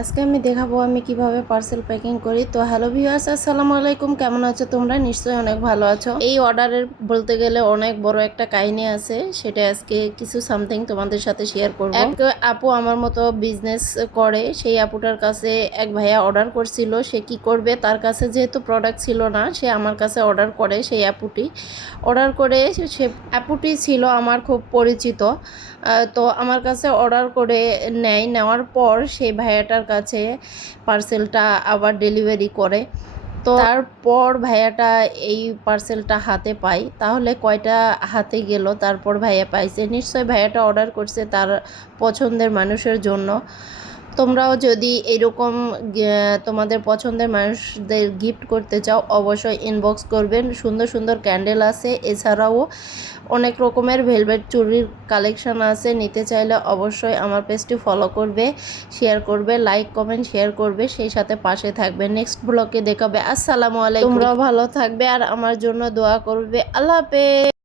আজকে আমি দেখাবো আমি কিভাবে পার্সেল প্যাকিং করি। তো হ্যালো ভিউয়ার্স, আসসালামু আলাইকুম। কেমন আছো তোমরা? নিশ্চয়ই অনেক ভালো আছো। এই অর্ডারের বলতে গেলে অনেক বড় একটা কাহিনী আছে, সেটা আজকে কিছু সামথিং তোমাদের সাথে শেয়ার করব। এক আপু আমার মতো বিজনেস করে, সেই আপুটার কাছে এক ভাইয়া অর্ডার করছিল। সে কি করবে, তার কাছে যেহেতু প্রোডাক্ট ছিল না, সে আমার কাছে অর্ডার করে। সেই আপুটি অর্ডার করে, সে আপুটি ছিল আমার খুব পরিচিত। তো আমার কাছে অর্ডার করে নেওয়ার পর সেই ভাইয়াটার কাছে পার্সেলটা আবার ডেলিভারি করে। তো তারপর ভাইয়াটা এই পার্সেলটা হাতে পায়। তাহলে কয়টা হাতে গেল, তারপর ভাইয়া পাইছে। নিশ্চয়ই ভাইয়াটা অর্ডার করছে তার পছন্দের মানুষের জন্য। তোমরাও যদি এরকম তোমাদের পছন্দের মানুষদের গিফট করতে চাও, অবশ্যই ইনবক্স করবেন। সুন্দর সুন্দর ক্যান্ডেল আছে, এছাড়াও অনেক রকমের ভেলভেট চুড়ির কালেকশন আছে। নিতে চাইলে অবশ্যই আমার পেজটি ফলো করবে, শেয়ার করবে, লাইক কমেন্ট শেয়ার করবে, সেই সাথে পাশে থাকবে। নেক্সট ব্লগে দেখাবে। আসসালামু আলাইকুম। তোমরাও ভালো থাকবে আর আমার জন্য দোয়া করবে। আল্লাহ হাফেজ।